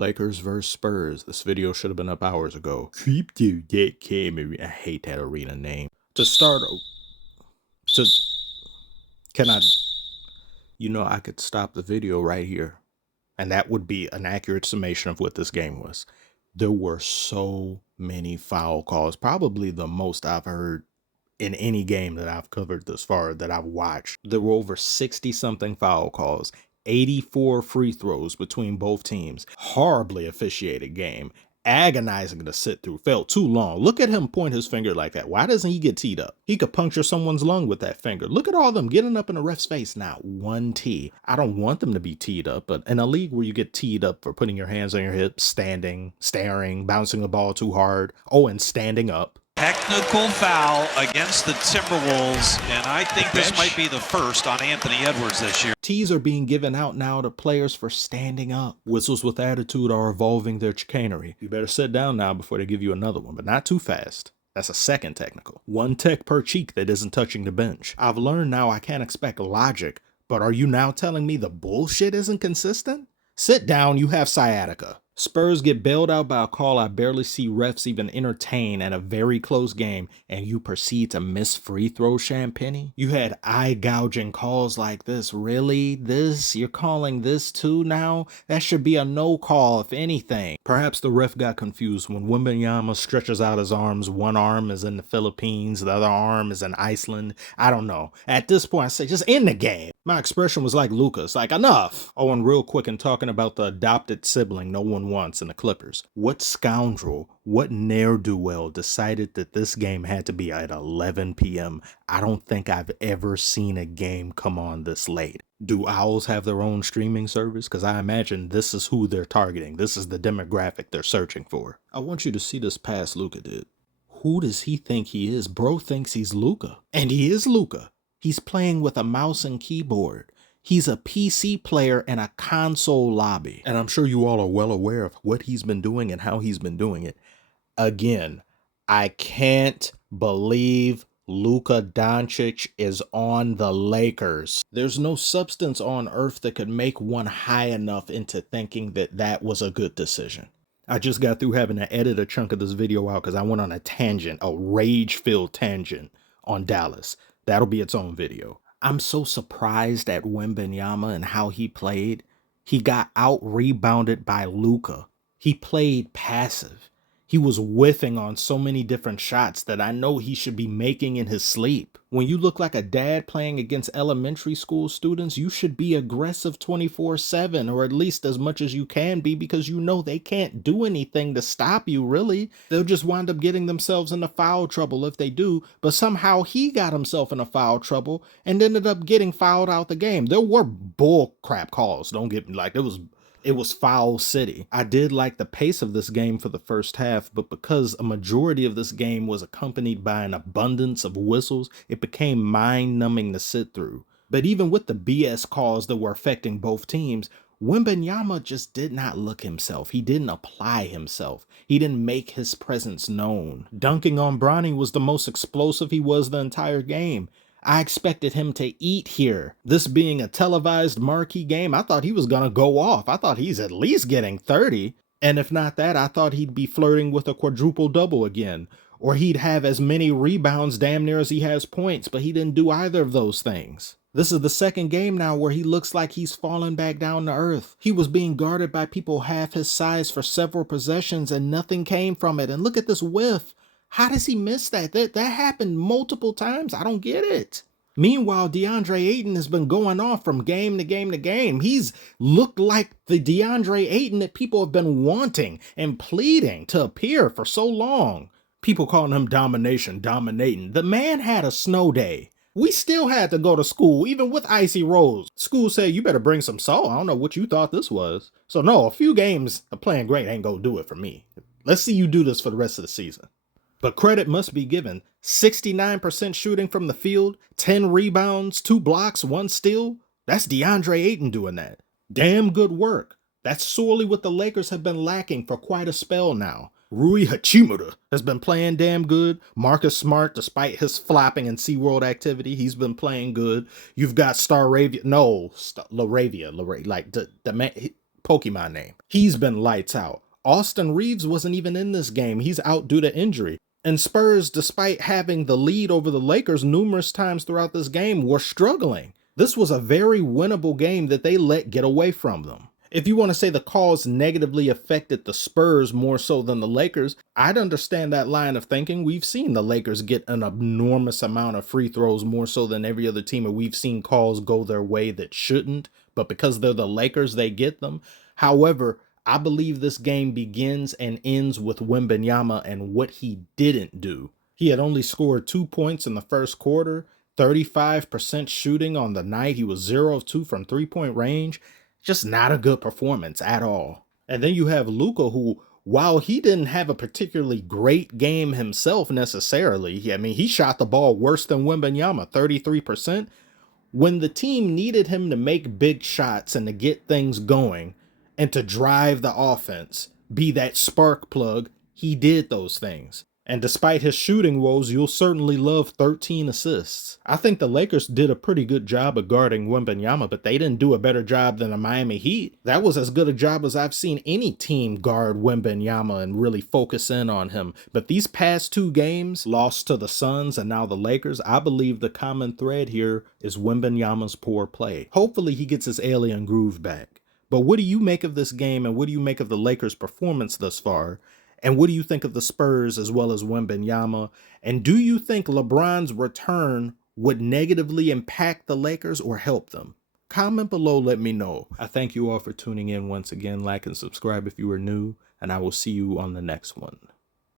Lakers versus Spurs. This video should have been up hours ago. Keep to that camera. I hate that arena name. To start, can I, I could stop the video right here. And that would be an accurate summation of what this game was. There were so many foul calls, probably the most I've heard in any game that I've covered thus far that I've watched. There were over 60 something foul calls, 84 free throws between both teams, horribly officiated game, agonizing to sit through, felt too long. Look at him point his finger like that. Why doesn't he get teed up? He could puncture someone's lung with that finger. Look at all them getting up in the ref's face. Not one tee. I don't want them to be teed up, but in a league where you get teed up for putting your hands on your hips, standing, staring, bouncing the ball too hard, and standing up. Technical foul against the Timberwolves, and I think this might be the first on Anthony Edwards this year. Tees are being given out now to players for standing up. Whistles with attitude are evolving their chicanery. You better sit down now before they give you another one, but not too fast. That's a second technical. One tech per cheek that isn't touching the bench. I've learned now I can't expect logic, but are you now telling me the bullshit isn't consistent? Sit down, you have sciatica. Spurs get bailed out by a call I barely see refs even entertain at a very close game, and you proceed to miss free throw, Champagny? You had eye-gouging calls like this. Really? This? You're calling this too now? That should be a no call, if anything. Perhaps the ref got confused when Wembanyama stretches out his arms. One arm is in the Philippines, the other arm is in Iceland. I don't know. At this point, I say, just end the game. My expression was like Luka's, like, enough. Oh, and real quick, and talking about the adopted sibling no one wants in the Clippers. What scoundrel, what ne'er-do-well decided that this game had to be at 11 p.m.? I don't think I've ever seen a game come on this late. Do Owls have their own streaming service? Because I imagine this is who they're targeting. This is the demographic they're searching for. I want you to see this pass Luka did. Who does he think he is? Bro thinks he's Luka. And he is Luka. He's playing with a mouse and keyboard. He's a PC player in a console lobby. And I'm sure you all are well aware of what he's been doing and how he's been doing it. Again, I can't believe Luka Doncic is on the Lakers. There's no substance on earth that could make one high enough into thinking that that was a good decision. I just got through having to edit a chunk of this video out because I went on a tangent, a rage-filled tangent on Dallas. That'll be its own video. I'm so surprised at Wembanyama and how he played. He got out-rebounded by Luka. He played passive. He was whiffing on so many different shots that I know he should be making in his sleep. When you look like a dad playing against elementary school students, you should be aggressive 24/7, or at least as much as you can be, because you know they can't do anything to stop you, really. They'll just wind up getting themselves into foul trouble if they do, but somehow he got himself into foul trouble and ended up getting fouled out the game. There were bull crap calls, don't get me, like it was foul city. I did like the pace of this game for the first half, but because a majority of this game was accompanied by an abundance of whistles, it became mind-numbing to sit through. But even with the BS calls that were affecting both teams, Wembanyama just did not look himself. He didn't apply himself. He didn't make his presence known. Dunking on Bronny was the most explosive he was the entire game. I expected him to eat here. This being a televised marquee game, I thought he was going to go off. I thought he's at least getting 30. And if not that, I thought he'd be flirting with a quadruple double again. Or he'd have as many rebounds damn near as he has points, but he didn't do either of those things. This is the second game now where he looks like he's fallen back down to earth. He was being guarded by people half his size for several possessions and nothing came from it. And look at this whiff. How does he miss that? That happened multiple times. I don't get it. Meanwhile, DeAndre Ayton has been going off from game to game to game. He's looked like the DeAndre Ayton that people have been wanting and pleading to appear for so long. People calling him dominating. The man had a snow day. We still had to go to school, even with icy roads. School said, you better bring some salt. I don't know what you thought this was. So no, a few games of playing great ain't gonna do it for me. Let's see you do this for the rest of the season. But credit must be given. 69% shooting from the field, 10 rebounds, 2 blocks, 1 steal. That's DeAndre Ayton doing that. Damn good work. That's sorely what the Lakers have been lacking for quite a spell now. Rui Hachimura has been playing damn good. Marcus Smart, despite his flopping and SeaWorld activity, he's been playing good. You've got LaRavia, like the man, Pokemon name. He's been lights out. Austin Reeves wasn't even in this game. He's out due to injury. And Spurs, despite having the lead over the Lakers numerous times throughout this game, were struggling. This was a very winnable game that they let get away from them. If you want to say the calls negatively affected the Spurs more so than the Lakers, I'd understand that line of thinking. We've seen the Lakers get an enormous amount of free throws more so than every other team, and we've seen calls go their way that shouldn't, but because they're the Lakers, they get them. However, I believe this game begins and ends with Wembanyama and what he didn't do. He had only scored 2 points in the first quarter, 35% shooting on the night. He was 0 of 2 from three-point range. Just not a good performance at all. And then you have Luka, who, while he didn't have a particularly great game himself necessarily, I mean, he shot the ball worse than Wembanyama, 33%. When the team needed him to make big shots and to get things going and to drive the offense, be that spark plug, he did those things. And despite his shooting woes, you'll certainly love 13 assists. I think the Lakers did a pretty good job of guarding Wembanyama, but they didn't do a better job than the Miami Heat. That was as good a job as I've seen any team guard Wembanyama and really focus in on him. But these past 2 games, lost to the Suns and now the Lakers, I believe the common thread here is Wembanyama's poor play. Hopefully he gets his alien groove back. But what do you make of this game, and what do you make of the Lakers' performance thus far? And what do you think of the Spurs as well as Wembanyama? And do you think LeBron's return would negatively impact the Lakers or help them? Comment below, let me know. I thank you all for tuning in once again. Like and subscribe if you are new, and I will see you on the next one.